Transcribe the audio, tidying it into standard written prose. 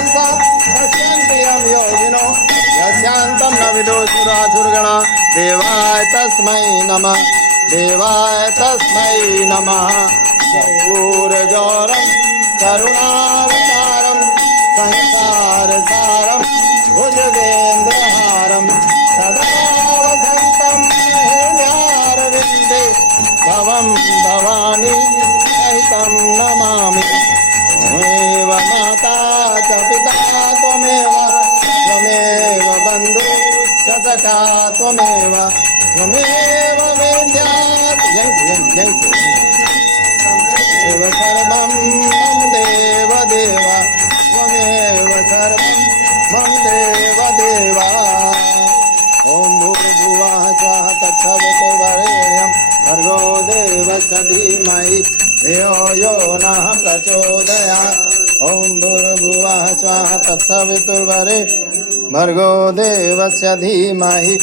तमसा पश्यन्ति यं योगिनो यस्यान्तं न विदुषुरासुरगणा देवाय तस्मै नमः देवाय तस्मै नमः कर्पूरगौरं करुणावतारं संसारसारं भुजगेन्द्रहारं सदा वसन्तं हृदयारविन्दे भवं भवानी सहितं नमामि त्वमेव माता च पिता त्वमेव त्वमेव बन्धु च सखा त्वमेव त्वमेव वेद्यात् एव सर्वं मम देव देव त्वमेव सर्वं मम देव देव ॐ भूर्भुवः स्वः तत्सवितुर्वरेण्यं भर्गो देवस्य धीमहि धियो यो नः प्रचोदयात् ॐ भूर्भुवः स्वः तत्सवितुर्वरेण्यं भर्गो देवस्य धीमहि